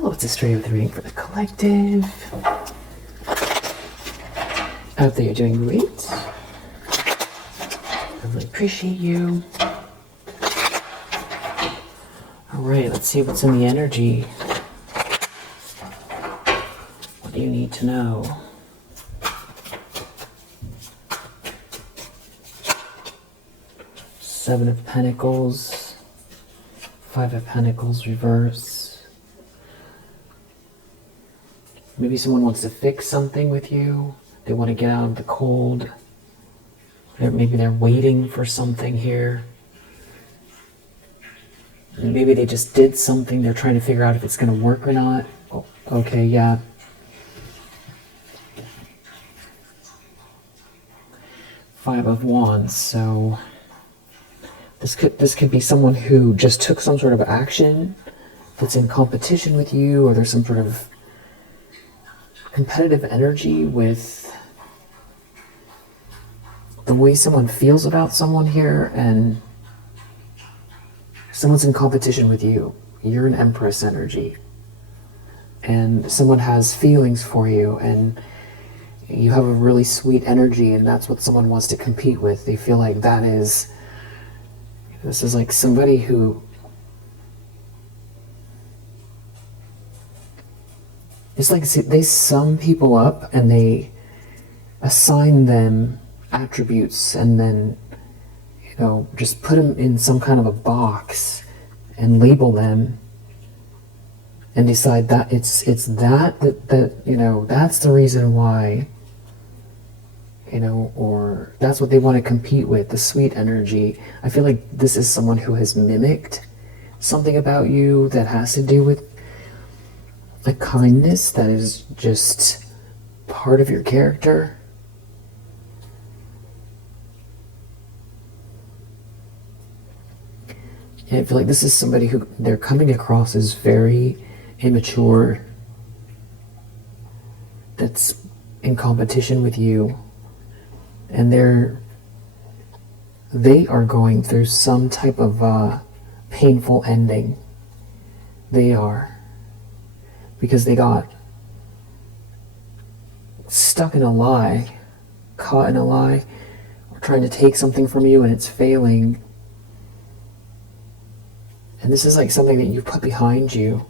Hello, it's Australia with a reading for the collective. I hope that you're doing great. I really appreciate you. Alright, let's see what's in the energy. What do you need to know? Seven of Pentacles, Five of Pentacles reverse. Maybe someone wants to fix something with you. They want to get out of the cold. Maybe they're waiting for something here. Maybe they just did something. They're trying to figure out if it's going to work or not. Oh, okay, yeah. Five of Wands. So this could be someone who just took some sort of action that's in competition with you, or there's some sort of competitive energy with the way someone feels about someone here, and someone's in competition with you. You're an Empress energy, and someone has feelings for you, and you have a really sweet energy, and that's what someone wants to compete with. They feel like this is like somebody who it's like they sum people up and they assign them attributes and then, you know, just put them in some kind of a box and label them and decide that it's that you know, that's the reason why, you know, or that's what they want to compete with, the sweet energy. I feel like this is someone who has mimicked something about you that has to do with a kindness that is just part of your character. And I feel like this is somebody who they're coming across as very immature, that's in competition with you, and they are going through some type of painful ending. They are. Because they got stuck in a lie, caught in a lie, or trying to take something from you and it's failing. And this is like something that you put behind you.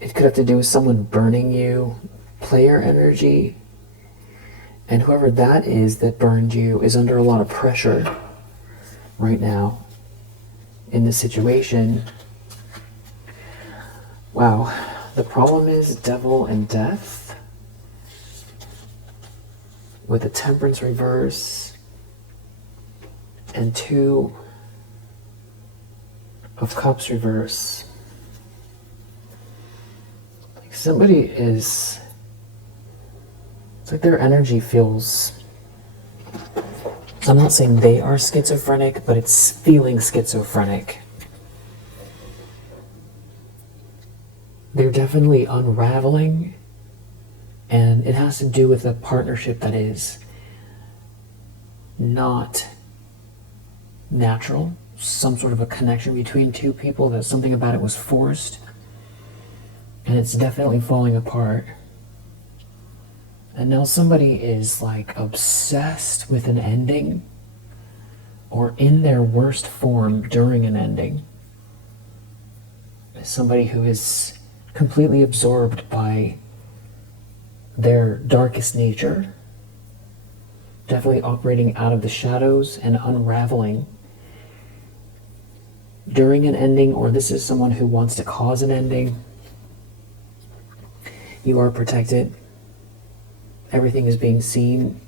It could have to do with someone burning you, player energy. And whoever that is that burned you is under a lot of pressure right now in this situation. Wow, the problem is Devil and Death with the Temperance reverse and Two of Cups reverse. Like somebody is, it's like their energy feels, I'm not saying they are schizophrenic, but it's feeling schizophrenic. They're definitely unraveling, and it has to do with a partnership that is not natural, some sort of a connection between two people, that something about it was forced, and it's definitely falling apart. And now somebody is like obsessed with an ending, or in their worst form during an ending. Somebody who is completely absorbed by their darkest nature, definitely operating out of the shadows and unraveling during an ending, or this is someone who wants to cause an ending. You are protected. Everything is being seen.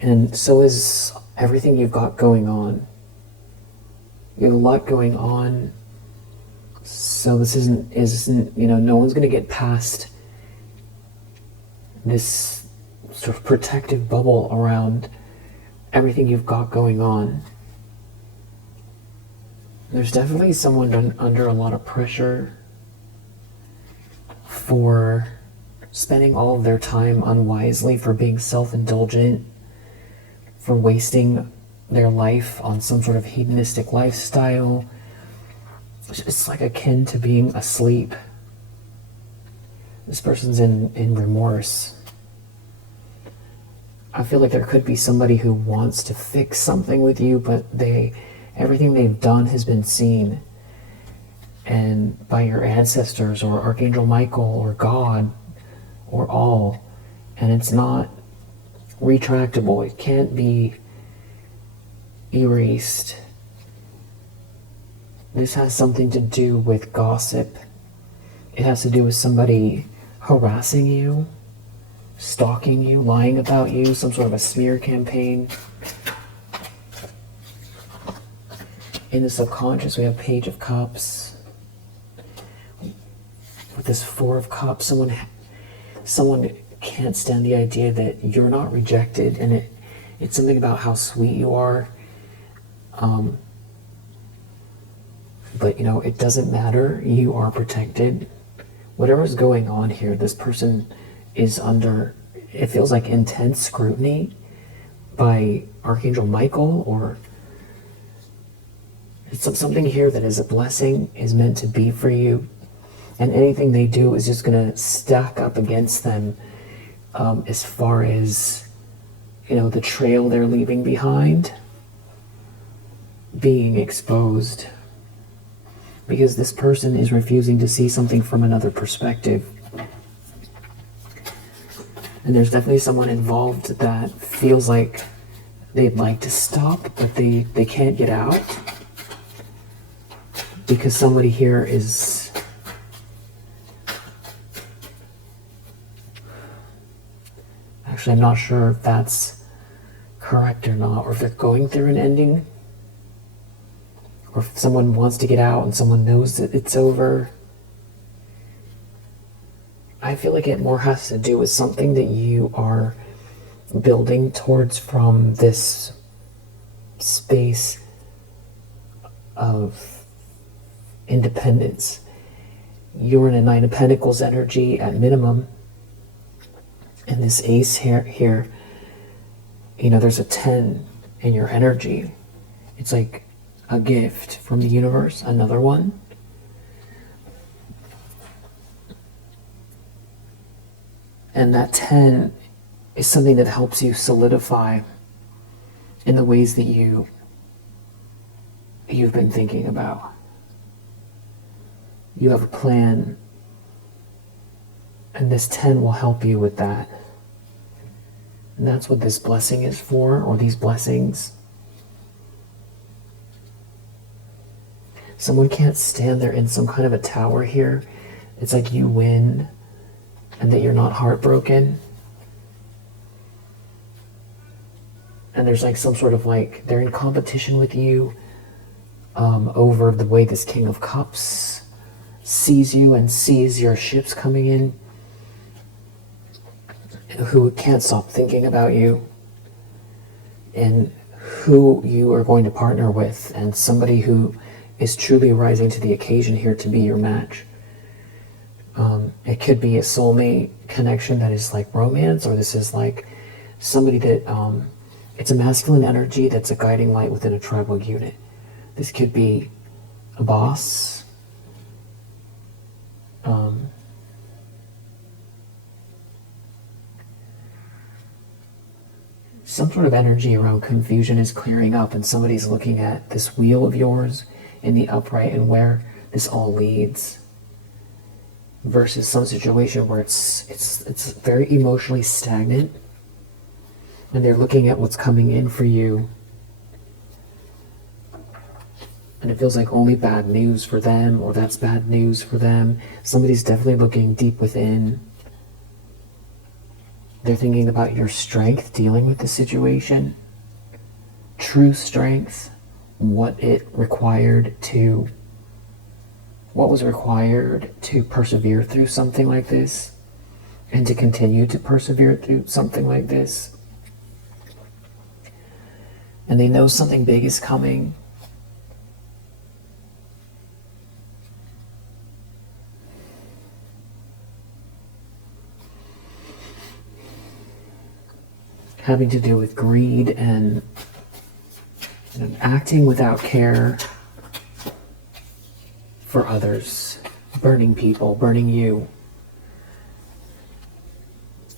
And so is everything you've got going on. You have a lot going on. So this isn't, you know, no one's going to get past this sort of protective bubble around everything you've got going on. There's definitely someone under a lot of pressure for spending all of their time unwisely, for being self-indulgent, for wasting their life on some sort of hedonistic lifestyle, it's like akin to being asleep. This person's in remorse. I feel like there could be somebody who wants to fix something with you, but everything they've done has been seen, and by your ancestors or Archangel Michael or God or all, and it's not retractable. It can't be erased. This has something to do with gossip. It has to do with somebody harassing you, stalking you, lying about you, some sort of a smear campaign. In the subconscious, we have Page of Cups. With this Four of Cups, someone can't stand the idea that you're not rejected, and it's something about how sweet you are. But it doesn't matter. You are protected. Whatever's going on here, this person is under, it feels like, intense scrutiny by Archangel Michael, or it's something here that is a blessing, is meant to be for you, and anything they do is just going to stack up against them, as far as the trail they're leaving behind being exposed, because this person is refusing to see something from another perspective. And there's definitely someone involved that feels like they'd like to stop, but they can't get out, because somebody here is actually, I'm not sure if that's correct or not, or if they're going through an ending, or if someone wants to get out and someone knows that it's over. I feel like it more has to do with something that you are building towards from this space of independence. You're in a Nine of Pentacles energy at minimum, and this Ace here, there's a 10 in your energy. It's like a gift from the universe, another one. And that 10 is something that helps you solidify in the ways that you've been thinking about. You have a plan, and this 10 will help you with that. And that's what this blessing is for, or these blessings. Someone can't stand there in some kind of a tower here. It's like you win, and that you're not heartbroken. And there's like some sort of they're in competition with you over the way this King of Cups sees you and sees your ships coming in, who can't stop thinking about you, and who you are going to partner with, and somebody who is truly rising to the occasion here to be your match. It could be a soulmate connection that is like romance, or this is like somebody that it's a masculine energy that's a guiding light within a tribal unit. This could be a boss, some sort of energy around confusion is clearing up, and somebody's looking at this wheel of yours in the upright and where this all leads, versus some situation where it's very emotionally stagnant, and they're looking at what's coming in for you, and it feels like only bad news for them, or that's bad news for them. Somebody's definitely looking deep within. They're thinking about your strength dealing with the situation, true strength, what was required to persevere through something like this, and to continue to persevere through something like this. And they know something big is coming. Having to do with greed and acting without care. for others, burning people, burning you.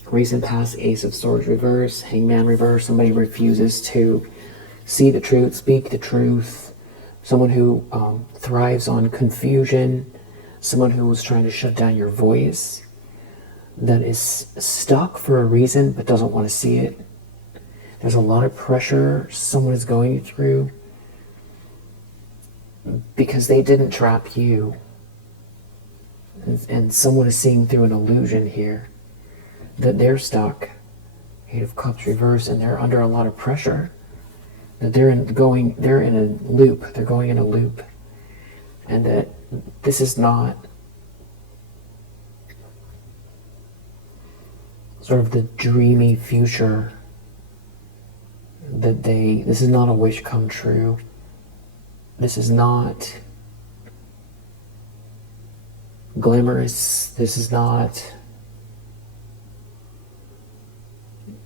Recent past, Ace of Swords reverse, Hangman reverse. Somebody refuses to see the truth, speak the truth. Someone who thrives on confusion. Someone who was trying to shut down your voice. That is stuck for a reason but doesn't want to see it. There's a lot of pressure someone is going through because they didn't trap you. And someone is seeing through an illusion here that they're stuck. Eight of Cups reverse, and they're under a lot of pressure. That they're in a loop. They're going in a loop. And that this is not sort of the dreamy future that this is not a wish come true. This is not glamorous. This is not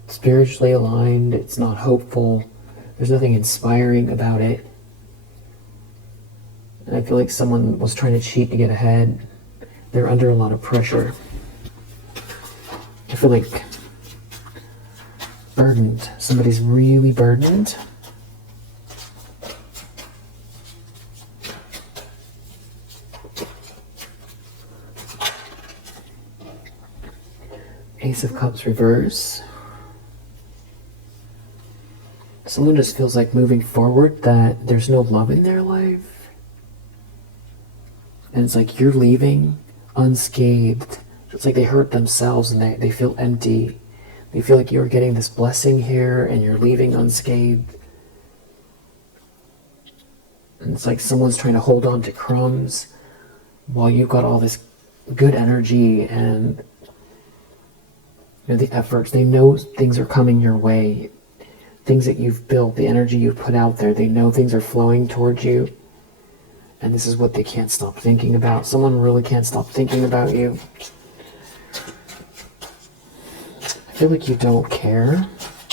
spiritually aligned. It's not hopeful. There's nothing inspiring about it. And I feel like someone was trying to cheat to get ahead. They're under a lot of pressure. I feel like burdened. Somebody's really burdened. Ace of Cups reverse. Someone just feels like moving forward that there's no love in their life. And it's like you're leaving unscathed. It's like they hurt themselves and they feel empty. They feel like you're getting this blessing here and you're leaving unscathed. And it's like someone's trying to hold on to crumbs while you've got all this good energy and the efforts. They know things are coming your way. Things that you've built, the energy you've put out there, they know things are flowing towards you. And this is what they can't stop thinking about. Someone really can't stop thinking about you. I feel like you don't care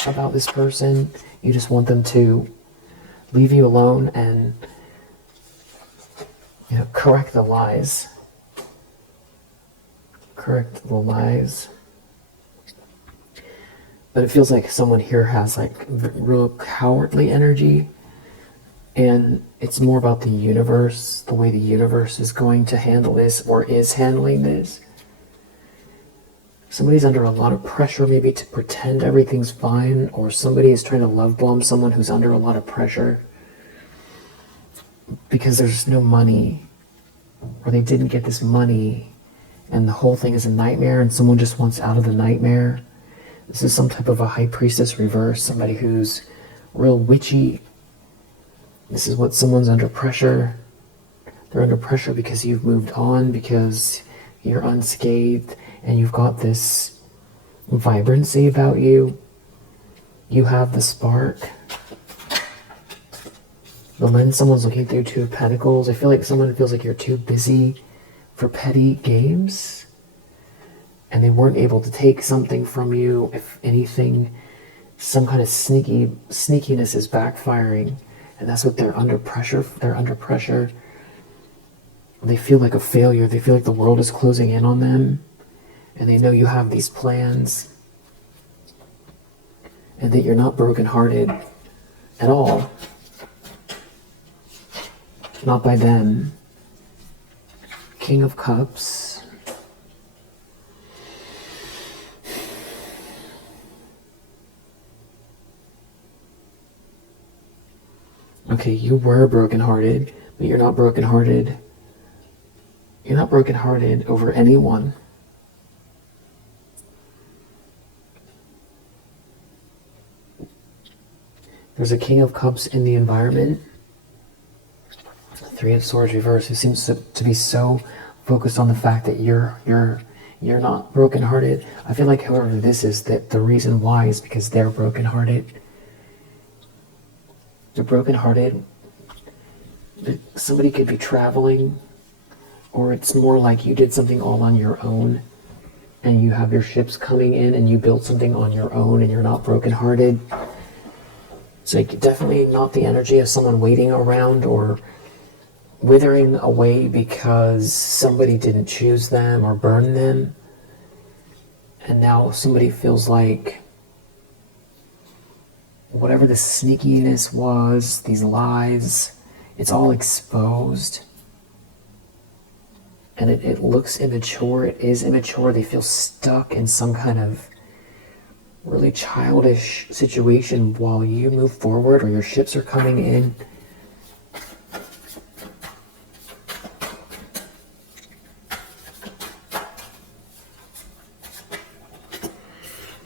about this person. You just want them to leave you alone and, correct the lies. Correct the lies. But it feels like someone here has like real cowardly energy. And it's more about the universe, the way the universe is going to handle this or is handling this. Somebody's under a lot of pressure maybe to pretend everything's fine, or somebody is trying to love bomb someone who's under a lot of pressure because there's no money, or they didn't get this money and the whole thing is a nightmare and someone just wants out of the nightmare. This is some type of a high priestess reverse, somebody who's real witchy. This is what someone's under pressure. They're under pressure because you've moved on, because you're unscathed, and you've got this vibrancy about you. You have the spark. The lens someone's looking through, Two of Pentacles. I feel like someone feels like you're too busy for petty games, and they weren't able to take something from you. If anything, some kind of sneakiness is backfiring. And that's what they're under pressure. They're under pressure. They feel like a failure. They feel like the world is closing in on them. And they know you have these plans. And that you're not brokenhearted at all. Not by them. King of Cups. Okay, you were brokenhearted, but you're not brokenhearted. You're not brokenhearted over anyone. There's a King of Cups in the environment. Three of Swords reverse, who seems to be so focused on the fact that you're not brokenhearted. I feel like whoever this is, that the reason why is because they're brokenhearted. They're brokenhearted. Somebody could be traveling, or it's more like you did something all on your own, and you have your ships coming in, and you built something on your own, and you're not brokenhearted. It's like definitely not the energy of someone waiting around or withering away because somebody didn't choose them or burn them. And now somebody feels like whatever the sneakiness was, these lies, it's all exposed. And it looks immature, it is immature. They feel stuck in some kind of really childish situation while you move forward or your ships are coming in.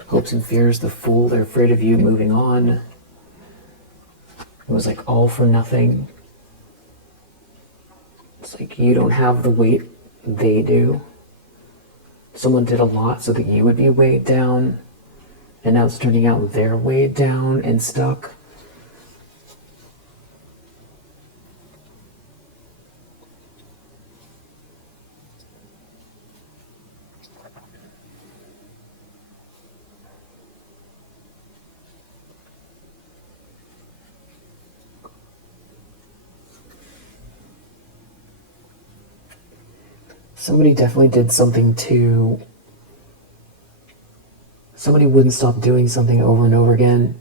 Hopes and fears, the fool, they're afraid of you moving on. It was like all for nothing. It's like you don't have the weight they do. Someone did a lot so that you would be weighed down, and now it's turning out they're weighed down and stuck. Somebody definitely did something to... Somebody wouldn't stop doing something over and over again.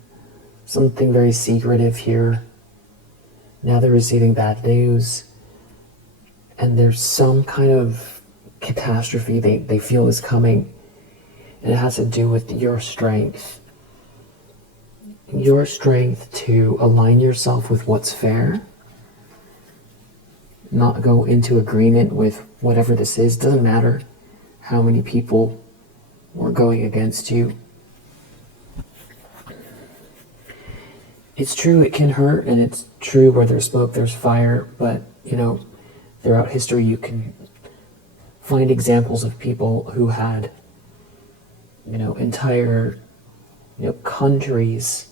Something very secretive here. Now they're receiving bad news. And there's some kind of catastrophe they feel is coming. And it has to do with your strength. Your strength to align yourself with what's fair. Not go into agreement with whatever this is. Doesn't matter how many people were going against you. It's true it can hurt, and it's true where there's smoke there's fire, but throughout history you can find examples of people who had entire countries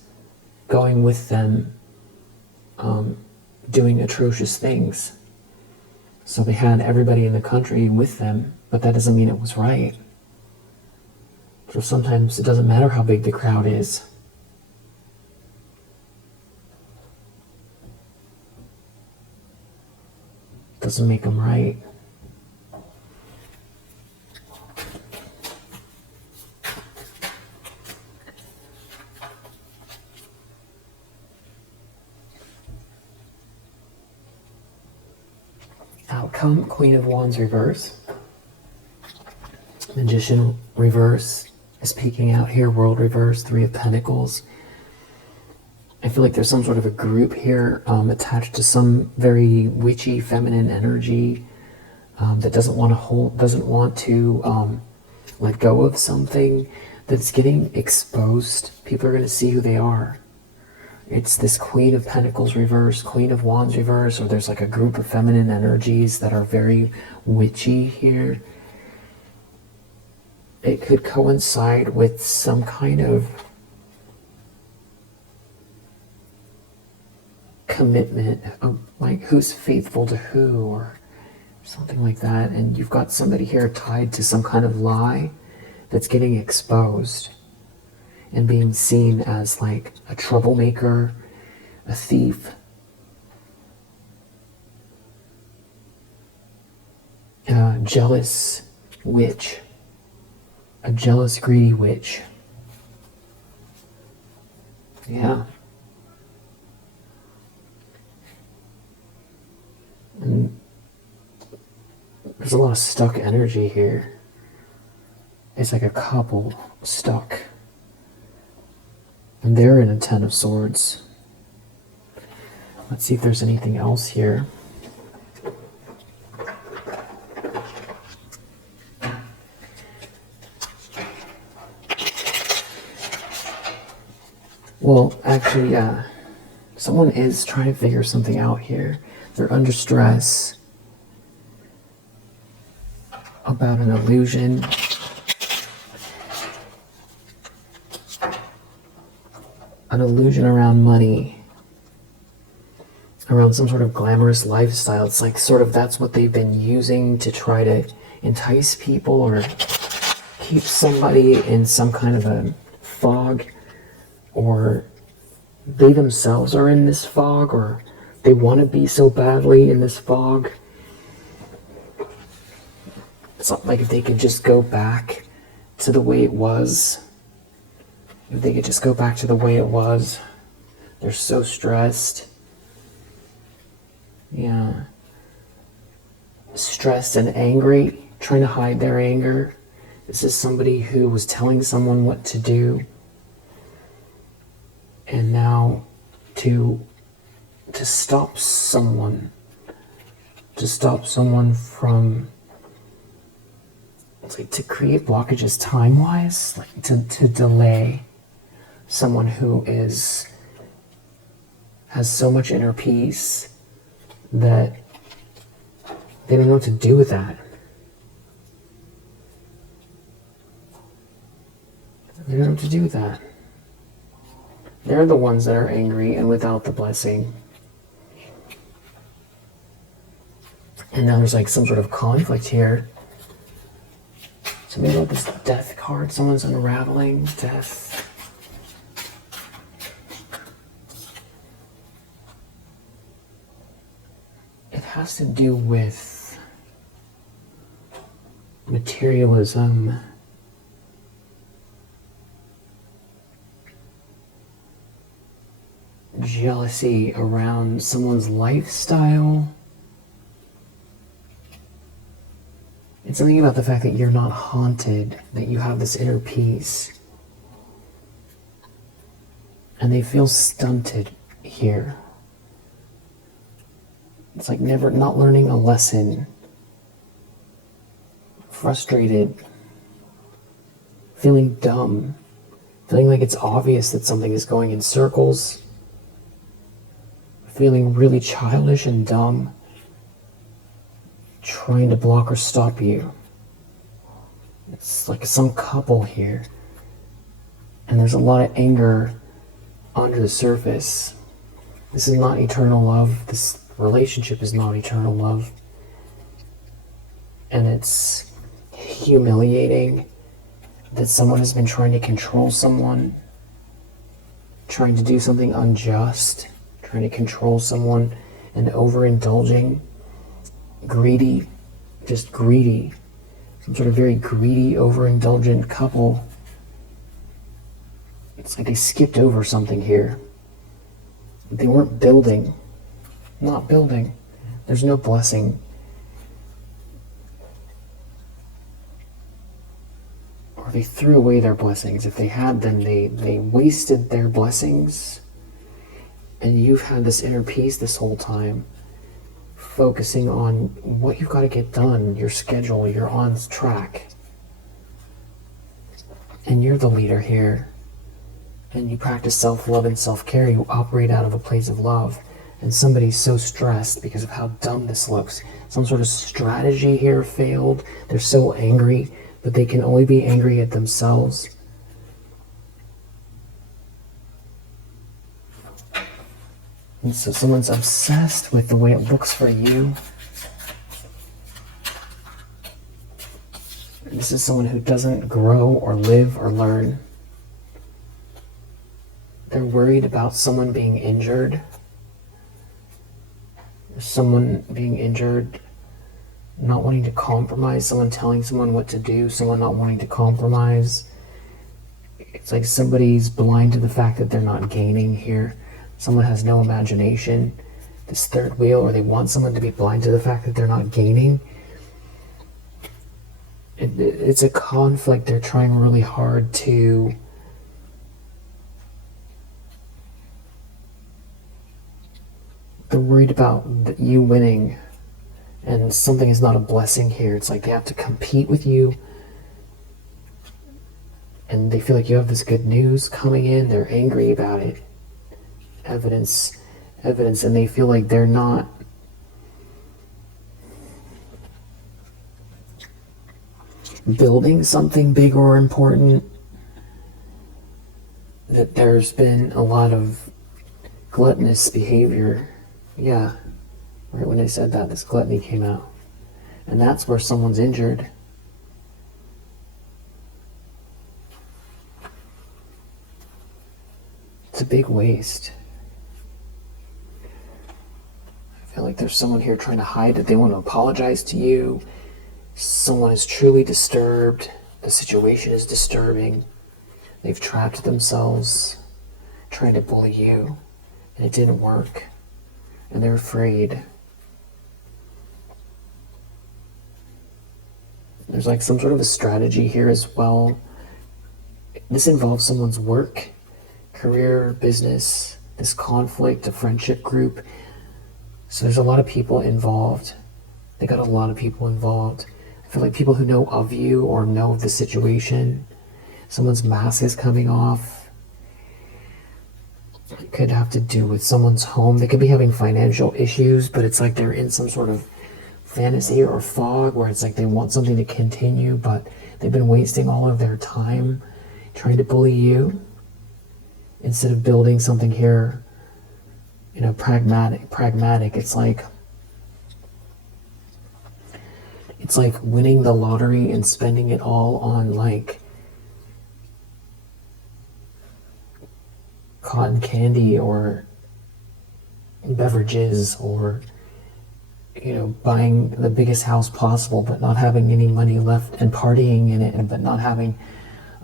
going with them, doing atrocious things. So they had everybody in the country with them, but that doesn't mean it was right. So sometimes it doesn't matter how big the crowd is. It doesn't make them right. Outcome, Queen of Wands reverse. Magician reverse is peeking out here. World reverse, Three of Pentacles. I feel like there's some sort of a group here attached to some very witchy feminine energy that doesn't want to let go of something that's getting exposed. People are going to see who they are. It's this Queen of Pentacles reverse, Queen of Wands reverse, or there's like a group of feminine energies that are very witchy here. It could coincide with some kind of commitment of like who's faithful to who or something like that. And you've got somebody here tied to some kind of lie that's getting exposed and being seen as like a troublemaker, a thief, a jealous witch, a jealous, greedy witch. Yeah. And there's a lot of stuck energy here. It's like a couple stuck. And they're in a Ten of Swords. Let's see if there's anything else here. Well, actually, yeah. Someone is trying to figure something out here. They're under stress about an illusion. An illusion around money, around some sort of glamorous lifestyle. It's like sort of that's what they've been using to try to entice people or keep somebody in some kind of a fog, or they themselves are in this fog, or They want to be so badly in this fog. It's not like if they could just go back to the way it was. If they could just go back to the way it was. They're so stressed. Yeah. Stressed and angry, trying to hide their anger. This is somebody who was telling someone what to do. And now to stop someone from, it's like to create blockages time-wise, like to delay someone who has so much inner peace that they don't know what to do with that. They don't know what to do with that. They're the ones that are angry and without the blessing. And now there's like some sort of conflict here. So maybe about this death card, someone's unraveling death. It has to do with materialism. Jealousy around someone's lifestyle. It's something about the fact that you're not haunted, that you have this inner peace. And they feel stunted here. It's like not learning a lesson. Frustrated. Feeling dumb. Feeling like it's obvious that something is going in circles. Feeling really childish and dumb. Trying to block or stop you. It's like some couple here. And there's a lot of anger under the surface. This is not eternal love. This relationship is not eternal love. And it's humiliating that someone has been trying to control someone, trying to do something unjust, trying to control someone and overindulging, greedy, just greedy, some sort of very greedy, overindulgent couple. It's like they skipped over something here. They weren't building, not building. There's no blessing. Or they threw away their blessings. If they had them, they wasted their blessings. And you've had this inner peace this whole time, focusing on what you've got to get done, your schedule, you're on track. And you're the leader here. And you practice self-love and self-care. You operate out of a place of love. And somebody's so stressed because of how dumb this looks. Some sort of strategy here failed. They're so angry, but they can only be angry at themselves. And so someone's obsessed with the way it looks for you. This is someone who doesn't grow or live or learn. They're worried about someone being injured. Someone being injured, not wanting to compromise, someone telling someone what to do, someone not wanting to compromise. It's like somebody's blind to the fact that they're not gaining here. Someone has no imagination, this third wheel, or they want someone to be blind to the fact that they're not gaining. It's a conflict. They're trying really hard to they're worried about you winning, and something is not a blessing here. It's like they have to compete with you, and they feel like you have this good news coming in. They're angry about it. Evidence, and they feel like they're not building something big or important, that there's been a lot of gluttonous behavior. Yeah, right when I said that, this gluttony came out. And that's where someone's injured. It's a big waste. feel like there's someone here trying to hide that they want to apologize to you. Someone is truly disturbed. The situation is disturbing. They've trapped themselves trying to bully you, and it didn't work. And they're afraid. There's like some sort of a strategy here as well. This involves someone's work, career, business, this conflict, a friendship group. So there's a lot of people involved. They got a lot of people involved. I feel like people who know of you or know of the situation. Someone's mask is coming off. It could have to do with someone's home. They could be having financial issues, but it's like they're in some sort of fantasy or fog where it's like they want something to continue, but they've been wasting all of their time trying to bully you instead of building something here, you know, pragmatic. It's like winning the lottery and spending it all on like cotton candy or beverages, or you know, buying the biggest house possible but not having any money left, and partying in it but not having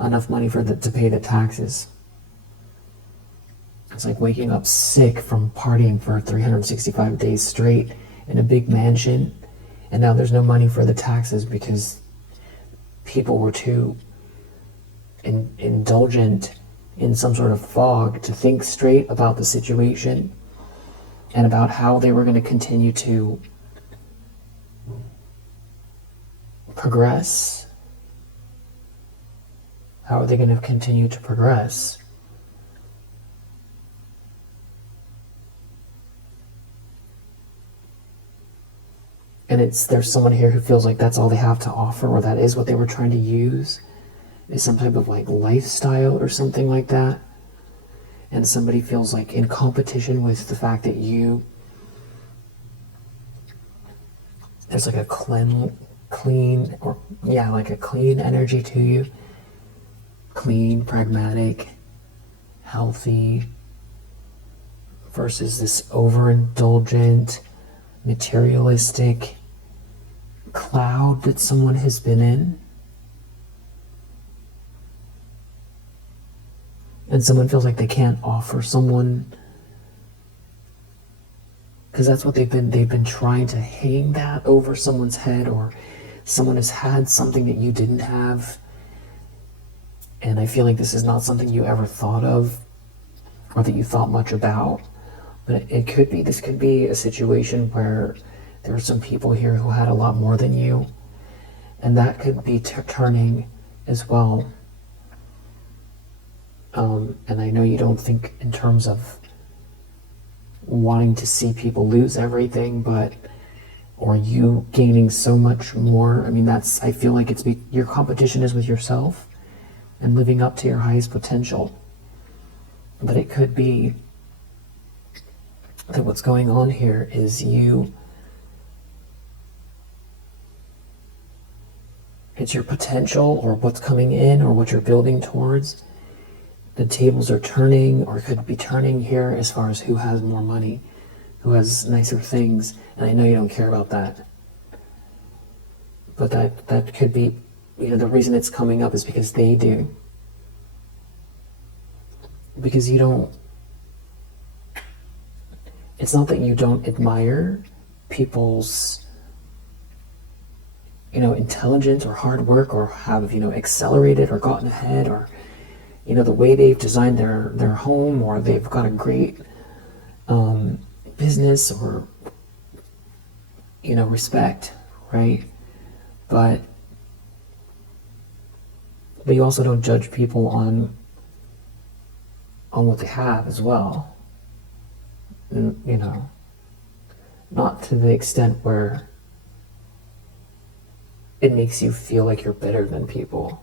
enough money to pay the taxes. It's like waking up sick from partying for 365 days straight in a big mansion, and now there's no money for the taxes because people were too indulgent in some sort of fog to think straight about the situation and about how they were going to continue to progress. How are they going to continue to progress? And there's someone here who feels like that's all they have to offer, or that is what they were trying to use, is some type of like lifestyle or something like that. And somebody feels like in competition with the fact that there's like a clean energy to you. Clean, pragmatic, healthy, versus this overindulgent, materialistic cloud that someone has been in. And someone feels like they can't offer someone, because that's what they've been trying to hang that over someone's head, or someone has had something that you didn't have. And I feel like this is not something you ever thought of or that you thought much about. But this could be a situation where there are some people here who had a lot more than you. And that could be turning as well. And I know you don't think in terms of wanting to see people lose everything, or you gaining so much more. I mean, I feel like your competition is with yourself and living up to your highest potential. But it could be that what's going on here is it's your potential, or what's coming in, or what you're building towards. The tables are turning, or could be turning here as far as who has more money, who has nicer things. And I know you don't care about that. But that could be, the reason it's coming up is because they do. Because it's not that you don't admire people's, intelligence or hard work, or have, accelerated or gotten ahead, or, the way they've designed their home, or they've got a great business, or, respect, right? But you also don't judge people on what they have as well. Not to the extent where it makes you feel like you're better than people.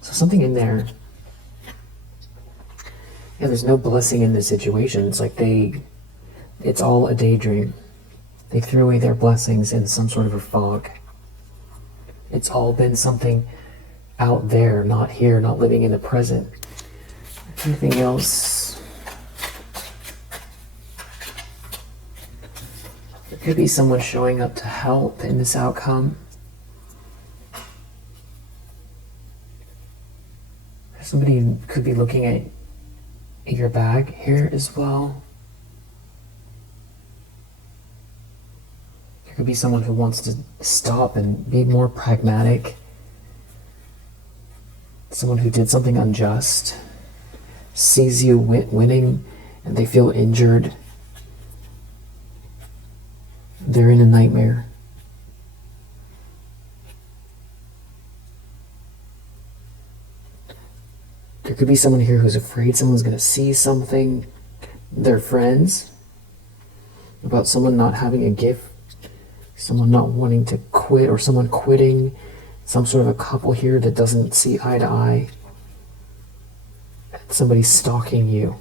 So something in there, there's no blessing in this situation. It's like it's all a daydream. They threw away their blessings in some sort of a fog. It's all been something out there, not here, not living in the present. Anything else? There could be someone showing up to help in this outcome. Somebody could be looking at your bag here as well. There could be someone who wants to stop and be more pragmatic. Someone who did something unjust, sees you winning, and they feel injured. They're in a nightmare. There could be someone here who's afraid someone's going to see something, their friends, about someone not having a gift, someone not wanting to quit, or someone quitting, some sort of a couple here that doesn't see eye to eye. Somebody stalking you,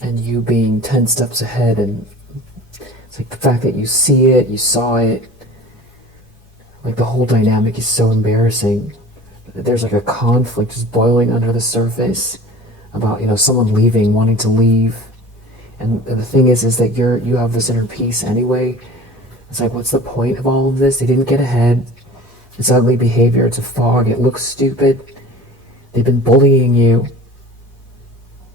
and you being 10 steps ahead, and it's like the fact that you see it, you saw it, like the whole dynamic is so embarrassing. There's like a conflict just boiling under the surface about, someone leaving, wanting to leave. And the thing is that you have this inner peace anyway. It's like, what's the point of all of this? They didn't get ahead. It's ugly behavior. It's a fog. It looks stupid. They've been bullying you,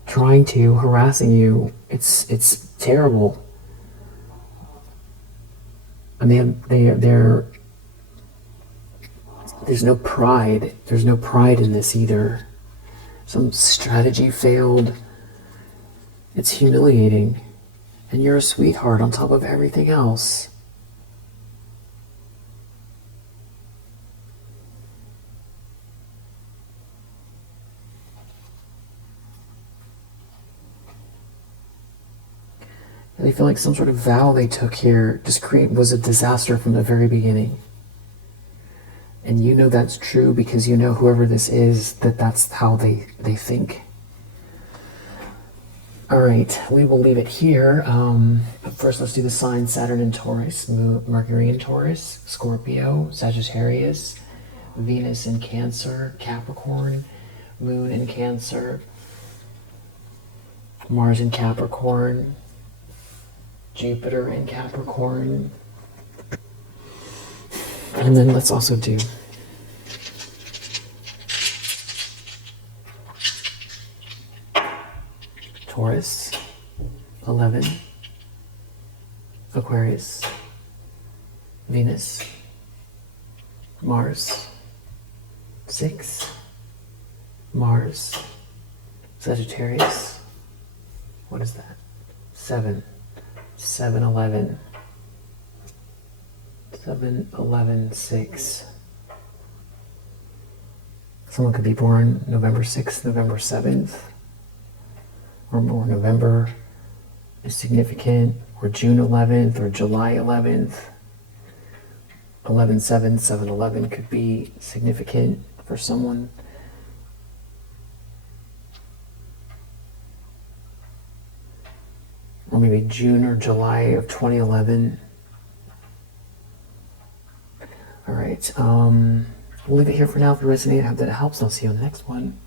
harassing you. It's terrible. And there's no pride. There's no pride in this either. Some strategy failed. It's humiliating. And you're a sweetheart on top of everything else. They feel like some sort of vow they took here was a disaster from the very beginning. And you know that's true because you know whoever this is, that's how they think. All right, we will leave it here. But first, let's do the signs: Saturn in Taurus, Mercury in Taurus, Scorpio, Sagittarius, Venus in Cancer, Capricorn, Moon in Cancer, Mars in Capricorn, Jupiter in Capricorn. And then let's also do Taurus, 11, Aquarius, Venus, Mars, 6, Mars, Sagittarius, what is that? 7, 7, 11, 7, 11, 6. Someone could be born November 6th, November 7th, or November is significant, or June 11th, or July 11th. 11, 7, 7, 11 could be significant for someone. Or maybe June or July of 2011. All right, we'll leave it here for now. If you resonate, I hope that it helps. I'll see you on the next one.